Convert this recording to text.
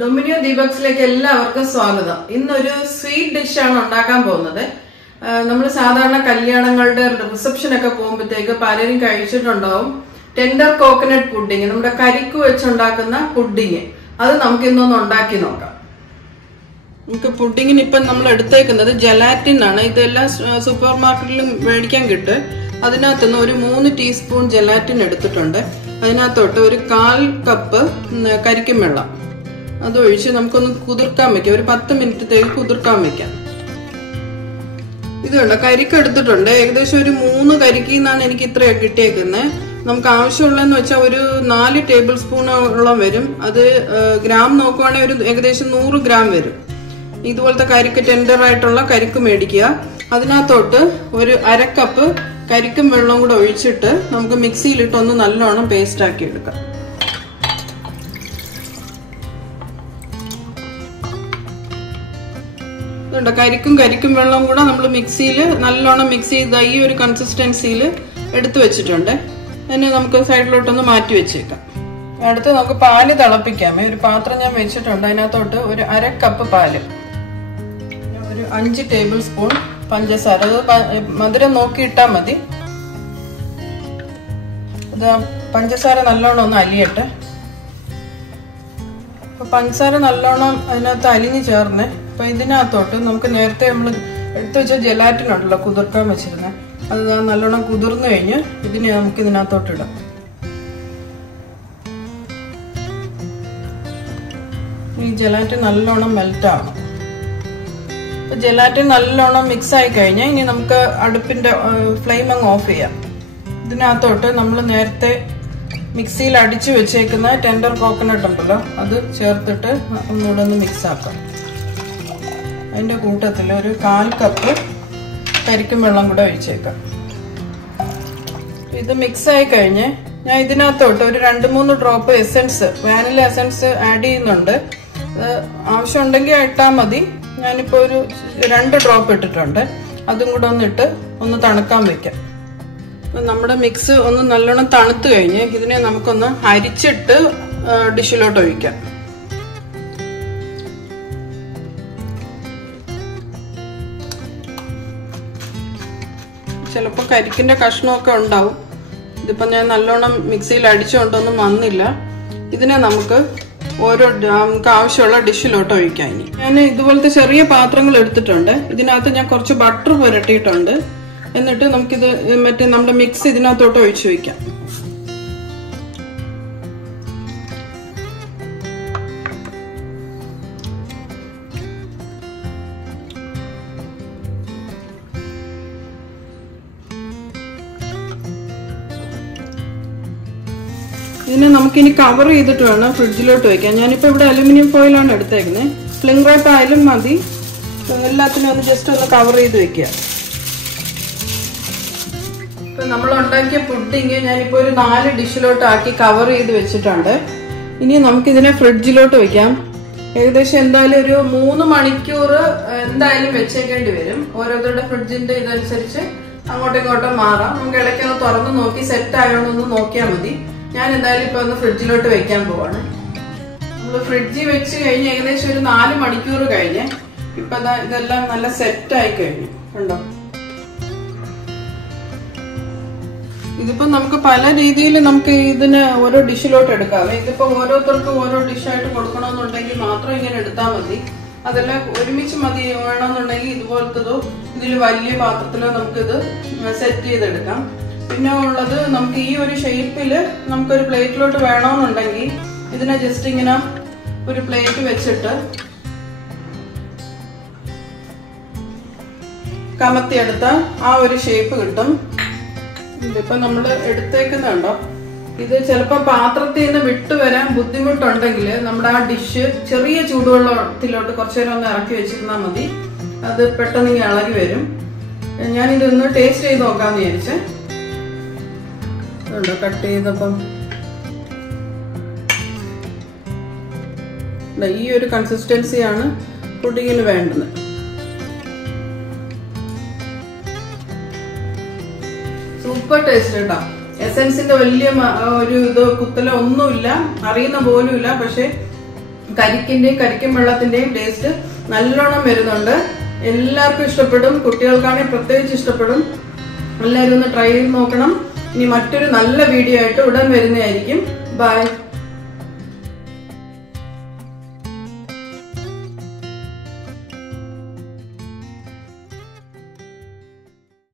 ഡൊമിനിയോ ദീപക്സിലേക്ക് എല്ലാവർക്കും സ്വാഗതം. ഇന്നൊരു സ്വീറ്റ് ഡിഷാണ് ഉണ്ടാക്കാൻ പോകുന്നത്. നമ്മൾ സാധാരണ കല്യാണങ്ങളുടെ റിസപ്ഷൻ ഒക്കെ പോകുമ്പോഴത്തേക്ക് പലരും കഴിച്ചിട്ടുണ്ടാവും ടെൻഡർ കോക്കനട്ട് പുഡിങ്, നമ്മുടെ കരിക്ക് വെച്ചുണ്ടാക്കുന്ന പുഡിങ്. അത് നമുക്ക് ഇന്നൊന്ന് ഉണ്ടാക്കി നോക്കാം. നമുക്ക് പുഡിങ്ങിന് ഇപ്പം നമ്മൾ എടുത്തേക്കുന്നത് ജലാറ്റിൻ ആണ്. ഇതെല്ലാം സൂപ്പർ മാർക്കറ്റിലും മേടിക്കാൻ കിട്ടും. അതിനകത്തുനിന്ന് ഒരു 3 ടീസ്പൂൺ ജലാറ്റിൻ എടുത്തിട്ടുണ്ട്. അതിനകത്തോട്ട് ഒരു 1/4 കപ്പ് കരിക്കും വെള്ളം അതൊഴിച്ച് നമുക്കൊന്ന് കുതിർക്കാൻ വെക്കാം. ഒരു 10 മിനിറ്റത്തേക്ക് കുതിർക്കാൻ വെക്കാം. ഇതുണ്ട്, കരിക്ക് എടുത്തിട്ടുണ്ട്. ഏകദേശം ഒരു 3 കരിക്കിൽ നിന്നാണ് എനിക്ക് ഇത്ര കിട്ടിയേക്കുന്നത്. നമുക്ക് ആവശ്യമുള്ളതെന്ന് വെച്ചാൽ ഒരു 4 ടേബിൾ സ്പൂണോളം വരും. അത് ഗ്രാം നോക്കുവാണെങ്കിൽ ഒരു ഏകദേശം 100 ഗ്രാം വരും. ഇതുപോലത്തെ കരിക്ക്, ടെൻഡർ ആയിട്ടുള്ള കരിക്ക് മേടിക്കുക. അതിനകത്തോട്ട് ഒരു 1/2 കപ്പ് കരിക്കും വെള്ളവും കൂടെ ഒഴിച്ചിട്ട് നമുക്ക് മിക്സിയിലിട്ടൊന്ന് നല്ലോണം പേസ്റ്റ് ആക്കി എടുക്കാം. ഇതുണ്ട്, കരിക്കും വെള്ളവും കൂടെ നമ്മൾ മിക്സിയിൽ നല്ലോണം മിക്സ് ചെയ്ത് ഈ ഒരു കൺസിസ്റ്റൻസിയിൽ എടുത്തു വെച്ചിട്ടുണ്ട്. അതിനെ നമുക്ക് സൈഡിലോട്ടൊന്ന് മാറ്റി വെച്ചേക്കാം. അടുത്ത് നമുക്ക് പാല് തിളപ്പിക്കാമേ. ഒരു പാത്രം ഞാൻ വെച്ചിട്ടുണ്ട്. അതിനകത്തോട്ട് ഒരു 1/2 കപ്പ് പാല്, ഒരു 5 ടേബിൾ സ്പൂൺ പഞ്ചസാര. അത് മധുരം നോക്കി ഇട്ടാൽ മതി. ഇത് പഞ്ചസാര നല്ലോണം ഒന്ന് അലിയട്ടെ. അപ്പൊ പഞ്ചസാര നല്ലോണം അതിനകത്ത് അലിഞ്ഞ് ചേർന്ന് അപ്പൊ ഇതിനകത്തോട്ട് നമുക്ക് നേരത്തെ നമ്മൾ എടുത്തു വെച്ച ജലാറ്റിൻ ഉണ്ടല്ലോ, കുതിർക്കാൻ വെച്ചിരുന്നത്, അത് നല്ലോണം കുതിർന്നു കഴിഞ്ഞ് ഇതിനെ നമുക്ക് ഇതിനകത്തോട്ട് ഇടാം. ഈ ജലാറ്റിൻ നല്ലോണം മെൽറ്റ് ആവണം. ജലാറ്റിൻ നല്ലോണം മിക്സ് ആയി കഴിഞ്ഞാൽ ഇനി നമുക്ക് അടുപ്പിന്റെ ഫ്ലെയിം അങ്ങ് ഓഫ് ചെയ്യാം. ഇതിനകത്തോട്ട് നമ്മൾ നേരത്തെ മിക്സിയിൽ അടിച്ചു വെച്ചേക്കുന്ന ടെൻഡർ കോക്കനട്ട് ഉണ്ടല്ലോ, അത് ചേർത്തിട്ട് ഒന്നുകൂടെ ഒന്ന് മിക്സ് ആക്കാം. അതിന്റെ കൂട്ടത്തിൽ ഒരു 1/4 കപ്പ് കരിക്കും വെള്ളം കൂടെ ഒഴിച്ചേക്കാം. ഇത് മിക്സ് ആയി കഴിഞ്ഞ് ഞാൻ ഇതിനകത്തോട്ട് ഒരു 2-3 drop essence, vanilla essence add ചെയ്യുന്നുണ്ട്. ആവശ്യമുണ്ടെങ്കിൽ ഇട്ടാൽ മതി. ഞാനിപ്പോ ഒരു 2 ഡ്രോപ്പ് ഇട്ടിട്ടുണ്ട്. അതും കൂടെ ഒന്നിട്ട് ഒന്ന് തണുക്കാൻ വെക്കാം. നമ്മുടെ മിക്സ് ഒന്ന് നല്ലോണം തണുത്തു കഴിഞ്ഞ് ഇതിനെ നമുക്കൊന്ന് അരിച്ചിട്ട് ഡിഷിലോട്ട് ഒഴിക്കാം. ചിലപ്പോൾ കരിക്കിന്റെ കഷ്ണമൊക്കെ ഉണ്ടാവും. ഇതിപ്പോ ഞാൻ നല്ലോണം മിക്സിയിൽ അടിച്ചുകൊണ്ടൊന്നും വന്നില്ല. ഇതിനെ നമുക്ക് നമുക്ക് ആവശ്യമുള്ള ഡിഷിലോട്ട് ഒഴിക്കാം. ഇനി ഞാൻ ഇതുപോലത്തെ ചെറിയ പാത്രങ്ങൾ എടുത്തിട്ടുണ്ട്. ഇതിനകത്ത് ഞാൻ കുറച്ച് ബട്ടർ പുരട്ടിയിട്ടുണ്ട്. എന്നിട്ട് നമുക്കിത് മറ്റേ നമ്മുടെ മിക്സ് ഇതിനകത്തോട്ട് ഒഴിച്ചു വയ്ക്കാം. ഇതിനെ നമുക്കിനി കവർ ചെയ്തിട്ട് വേണം ഫ്രിഡ്ജിലോട്ട് വയ്ക്കാൻ. ഞാനിപ്പോ ഇവിടെ അലുമിനിയം ഫോയിലാണ് എടുത്തേക്കുന്നത്. ഫ്ലിംഗ് റാപ്പ് ആയാലും മതി. എല്ലാത്തിനും ഒന്ന് ജസ്റ്റ് ഒന്ന് കവർ ചെയ്ത് വെക്കുക. ഇപ്പൊ നമ്മൾ ഉണ്ടാക്കിയ പുഡിങ് ഞാനിപ്പോ ഒരു 4 ഡിഷിലോട്ട് ആക്കി കവർ ചെയ്ത് വെച്ചിട്ടുണ്ട്. ഇനി നമുക്കിതിനെ ഫ്രിഡ്ജിലോട്ട് വെക്കാം. ഏകദേശം എന്തായാലും ഒരു 3 മണിക്കൂർ എന്തായാലും വെച്ചേക്കേണ്ടി വരും. ഓരോരുത്തരുടെ ഫ്രിഡ്ജിന്റെ ഇതനുസരിച്ച് അങ്ങോട്ടും ഇങ്ങോട്ടും മാറാം. നമുക്ക് ഇടയ്ക്കൊന്ന് തുറന്ന് നോക്കി സെറ്റ് ആയോന്നൊന്ന് നോക്കിയാൽ മതി. ഞാൻ എന്തായാലും ഇപ്പൊ ഒന്ന് ഫ്രിഡ്ജിലോട്ട് വെക്കാൻ പോവാണ്. നമ്മള് ഫ്രിഡ്ജിൽ വെച്ച് കഴിഞ്ഞ് ഏകദേശം ഒരു 4 മണിക്കൂർ കഴിഞ്ഞ് ഇപ്പൊ ഇതെല്ലാം നല്ല സെറ്റ് ആയി കഴിഞ്ഞു. കണ്ടോ? ഇതിപ്പോ നമുക്ക് പല രീതിയിൽ നമുക്ക് ഇതിന് ഓരോ ഡിഷിലോട്ട് എടുക്കാം. ഇതിപ്പോ ഓരോരുത്തർക്കും ഓരോ ഡിഷായിട്ട് കൊടുക്കണമെന്നുണ്ടെങ്കിൽ മാത്രം ഇങ്ങനെ എടുത്താൽ മതി. അതെല്ലാം ഒരുമിച്ച് മതി വേണമെന്നുണ്ടെങ്കിൽ ഇതുപോലത്തതോ ഇതിൽ വലിയ പാത്രത്തിലോ നമുക്കിത് സെറ്റ് ചെയ്തെടുക്കാം. പിന്നെ ഉള്ളത് നമുക്ക് ഈ ഒരു ഷേപ്പില് നമുക്കൊരു പ്ലേറ്റിലോട്ട് വേണമെന്നുണ്ടെങ്കിൽ ഇതിനെ ജസ്റ്റ് ഇങ്ങനെ ഒരു പ്ലേറ്റ് വെച്ചിട്ട് കമത്തിയെടുത്ത ആ ഒരു ഷേപ്പ് കിട്ടും. ഇതിപ്പോ നമ്മള് എടുത്തേക്കുന്നുണ്ടോ, ഇത് ചിലപ്പോ പാത്രത്തിൽ നിന്ന് വിട്ടുവരാൻ ബുദ്ധിമുട്ടുണ്ടെങ്കിൽ നമ്മുടെ ആ ഡിഷ് ചെറിയ ചൂടുവെള്ളത്തിലോട്ട് കുറച്ചു നേരം ഒന്ന് ഇറക്കി വെച്ചിരുന്നാൽ മതി. അത് പെട്ടെന്ന് ഇങ്ങനെ ഇളകി വരും. ഞാനിതൊന്ന് ടേസ്റ്റ് ചെയ്ത് നോക്കാന്ന് വിചാരിച്ചേ. കട്ട് ചെയ്തപ്പം ഈ ഒരു കൺസിസ്റ്റൻസിയാണ് പുഡിങ്ങിന് വേണ്ടത്. സൂപ്പർ ടേസ്റ്റ് കേട്ടോ. എസൻസിന്റെ വലിയ ഒരു ഇത് കുത്തല ഒന്നുമില്ല, അറിയുന്ന പോലുമില്ല. പക്ഷെ കരിക്കും വെള്ളത്തിന്റെയും ടേസ്റ്റ് നല്ലോണം വരുന്നുണ്ട്. എല്ലാവർക്കും ഇഷ്ടപ്പെടും, കുട്ടികൾക്കാണെങ്കിൽ പ്രത്യേകിച്ച് ഇഷ്ടപ്പെടും. എല്ലാവരും ഒന്ന് ട്രൈ ചെയ്ത് നോക്കണം. ഇനി മറ്റൊരു നല്ല വീഡിയോ ആയിട്ട് ഉടൻ വരുന്നതായിരിക്കും. ബൈ.